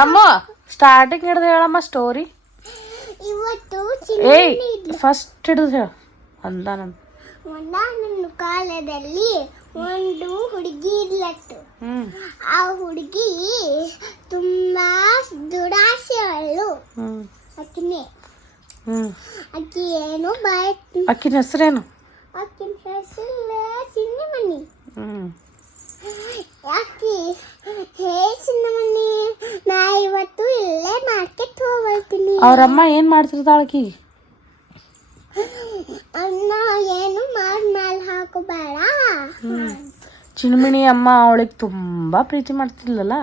ಅಮ್ಮ ಸ್ಟಾರ್ಟಿಂಗ್ ಹಿಡ್ದು ಹೇಳಮ್ಮ ಸ್ಟೋರಿ. ಇವತ್ತು ಏಯ್ ಫಸ್ಟ್ ಹಿಡಿದು ಹೇಳ ಅಂದ ನನ್ನ ಕಾಲದಲ್ಲಿ ಒಂದು ಹುಡುಗಿ ಇದ್ಲತ್ತು. ಆ ಹುಡುಗಿ ತುಂಬಾ ದುರಾಸೆಗಳು. ಅಕ್ಕಿನೇ ಅಕ್ಕಿ ಏನು ಅಕ್ಕಿನ ಹೆಸರೇನು? ಅಕ್ಕಿನ ಹೆಸರು ಚಿನ್ನಮಣಿ. ಅಕ್ಕಿ ಹೇ ಚಿನ್ನಮಣಿ, ನಾ ಇವತ್ತು ಇಲ್ಲೇ ಮಾರ್ಕೆಟ್ ಹೋಗ್ತೀನಿ. ಅವ್ರಮ್ಮ ಏನ್ ಮಾಡ್ತಿರ್ತಾಳ ಆಕಿ? ಅನ್ನ ಏನು ಮಾಲ್ ಹಾಕೋಬೇಡ. ಚಿನ್ಮಿಣಿ ಅಮ್ಮ ಅವಳಿಗೆ ತುಂಬಾ ಪ್ರೀತಿ ಮಾಡ್ತಿದ್ಲಲ್ಲ.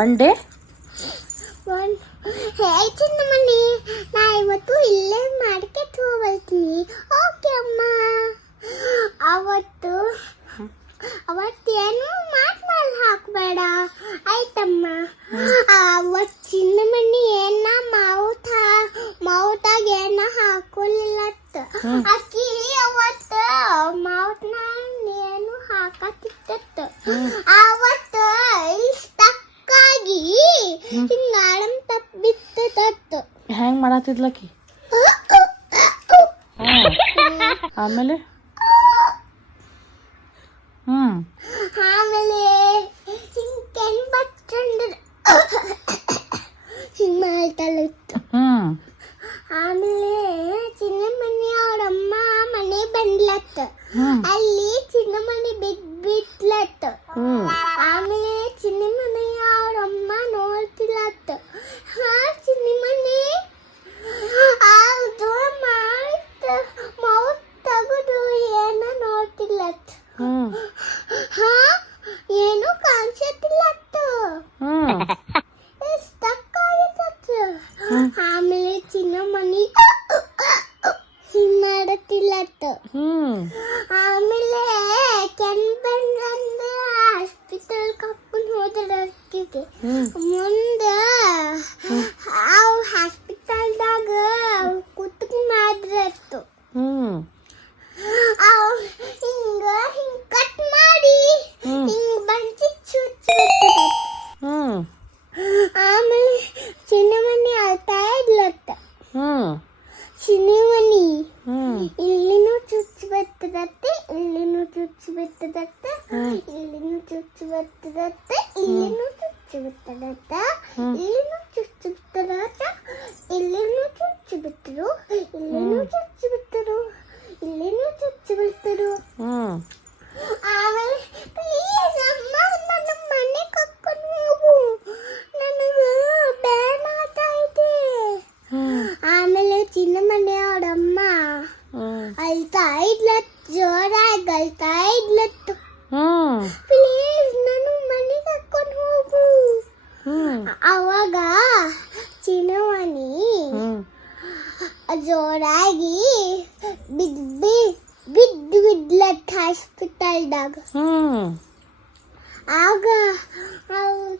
ಒನ್ ಡೇ ಹೇ ಚಿನ್ನಮಣಿ, ನಾ ಇವತ್ತು ಇಲ್ಲೇ ಮಾರ್ಕೆಟ್ ಹೋಗ್ತೀನಿ. ಓಕೆ ಅಮ್ಮ. ಅವತ್ತೇನು ಮಾಲ್ ಹಾಕಬೇಡ ಆಯ್ತಮ್ಮ. ಅವತ್ತು ಚಿನ್ನಮಣಿ ಏನ ಮಾವುತಾಗ ಏನ ಹಾಕೊಲಿಲ್ಲತ್ತ. ಅಕ್ಕಿ ಅವತ್ತ ಮಾವುತನ ಏನು ಹಾಕತ್ತಿತ್ತ. ಅವತ್ತ ಇಷ್ಟಕ್ಕಾಗಿ ಹಿಂಗಾಳಂ ತಪ್ಪಿತ್ತ. ಹೆಂಗ್ ಮಾಡತ್ತಿದ್ಲಕ್ಕಿ? ಆಮೇಲೆ ಆಮೇಲೆ ಹಿಂಗೆನ್ ಬಚ್ಚಂಡ ಹಿಂಗ್ ಮಾಡ್ತಾಳಿತ್ತು. ಆಮೇಲೆ ಚಿನ್ನಮಣಿ ಅವ್ರಮ್ಮ ಮನೆ ಬಂದ್ಲತ್ತ. ಅಲ್ಲಿ ಚಿನ್ನಮಣಿ ಬಿದ್ಲತ್ತ. ಆಮೇಲೆ ಚಿನ್ನಮಣಿ ಅವ್ರಮ್ಮ ನೋಡ್ತಿಲ್ಲತ್ತ. ಚಿನ್ನಮಣಿ ಅದು ಮೌತ್ ತಗದು ಏನ ನೋಡ್ತಿಲ್ಲತ್ತ. ಏನು ಕಾಣಿಸತ್ತಿಲ್ಲತ್ತ. ಆಮೇಲೆ ಚಿನ್ನಮಣಿ ಹಿಂಗ್ ಮಾಡತ್ತಿಲ್ಲತ್ತ. ಆಮೇಲೆ ಕೆಂಪಂದ ಹಾಸ್ಪಿಟಲ್ ಕರ್ಕೊಂಡು ಹೋದಕ್ಕೆ ಮುಂದ ಹಾಸ್ಪಿಟಲ್ದಾಗ ಕುತ್ಕ ಮಾಡಿದ್ರತ್ತು. ಹಿಂಗ ಕಟ್ ಮಾಡಿ ಹಿಂಗ ಬಂಚಿ ಚುಚ್ಚ. ಆಮೇಲೆ ಚಿನ್ನಮಣಿ ಅಳ್ತಾ ಇದ್ಲತ್ತ. ಚಿನ್ನಮಣಿ ಇಲ್ಲಿನೂ ಚುಚ್ಚು ಬರ್ತದತ್ತೆ, ಇಲ್ಲಿನೂ ಚುಚ್ಚು ಬರ್ತದತ್ತೆ, ಇಲ್ಲಿನೂ ಚುಚ್ಚು ಬರ್ತದತ್ತೆ, ಇಲ್ಲಿನೂ ಚುಚ್ಚು ಬರ್ತದತ್ತ, ಇಲ್ಲಿನೂ ಚುಚ್ಚು ಬಿತ್ತದತ್ತ, ಇಲ್ಲಿನೂ ಚುಚ್ಚು ಬಿಟ್ಟರು, ಇಲ್ಲಿನೂ ಚುಚ್ಚು ಬಿಟ್ಟರು, ಇಲ್ಲಿನೂ ಚುಚ್ಚು ಬಿಟ್ಟರು. ಆಮೇಲೆ ಪ್ಲೀಸ್ ಅಮ್ಮ ನನ್ನ ಮನೆ ಕರ್ಕೊಂಡು ಹೋಗು, ನನಗೆ ಬೇಡ ಆಗ್ತೈತೆ. ಆಮೇಲೆ ಚಿನ್ನಮಣಿ ಅವರಮ್ಮ ಅಳ್ತಾ ಇದ್ಲತ್, ಜೋರಾಗಿ ಅಳ್ತಾ ಇದ್ಲತ್ತು. ಪ್ಲೀಸ್ ನನ್ನ ಮನೆ ಕರ್ಕೊಂಡು ಹೋಗು. ಅವಾಗ ಚಿನ್ನಮಣಿ ಜೋರಾಗಿ ಬಿದ್ಲತ್ ಹಾಸ್ಪಿಟಲ್ದಾಗ. ಆಗ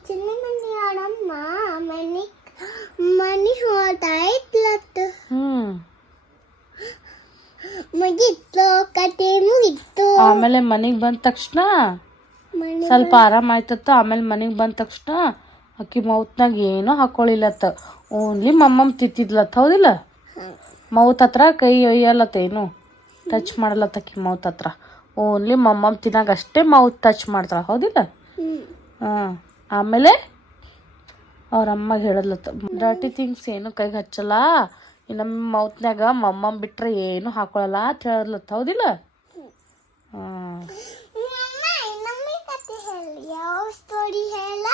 ಚಿನ್ನಮಣಿ ಅವರಮ್ಮ ಮನೆ ಹೋಗ್ತಾ ಇದ್ಲತ್ತು. ಮುಗಿತ್ತು, ಕತೆ ಮುಗಿತ್ತು. ಆಮೇಲೆ ಮನೆಗೆ ಬಂದ ತಕ್ಷಣ ಸ್ವಲ್ಪ ಆರಾಮ ಆಯ್ತತ್ತ. ಆಮೇಲೆ ಮನೆಗೆ ಬಂದ ತಕ್ಷಣ ಅಕ್ಕಿ ಮೌತ್ನಾಗ ಏನೋ ಹಾಕೊಳ್ಳಿಲ್ಲತ್ತ. ಓನ್ಲಿ ಮಮ್ಮಮ್ಮ ತಿತ್ತಿದ್ಲತ್ತ. ಹೌದಿಲ್ಲ? ಮೌತ್ ಹತ್ರ ಕೈ ಒಯ್ಯಲ್ಲತ್ತೇನು ಟಚ್ ಮಾಡಲತ್ತ ಅಕ್ಕಿ ಮೌತ್ ಹತ್ರ. ಓನ್ಲಿ ಮಮ್ಮಮ್ಮ ತಿನ್ನಾಗ ಅಷ್ಟೇ ಮೌತ್ ಟಚ್ ಮಾಡ್ತಾಳ. ಹೌದಿಲ್ಲ? ಆಮೇಲೆ ಅವ್ರಮ್ಮ ಹೇಳದ್ಲತ್ತ, ಡರ್ಟಿ ಥಿಂಗ್ಸ್ ಏನು ಕೈಗೆ ಹಚ್ಚಲ್ಲ, ನಮ್ಮ ಮೌತ್ನಾಗ ಮಮ್ಮಮ್ಮ ಬಿಟ್ರೆ ಏನು ಹಾಕೊಳಲ್ಲ ಅಂತ ಹೇಳದ್ಲತ್ತ. ಹೌದಿಲ್ಲ? ಯಾವ ಸ್ಟೋರಿ ಹೇಳ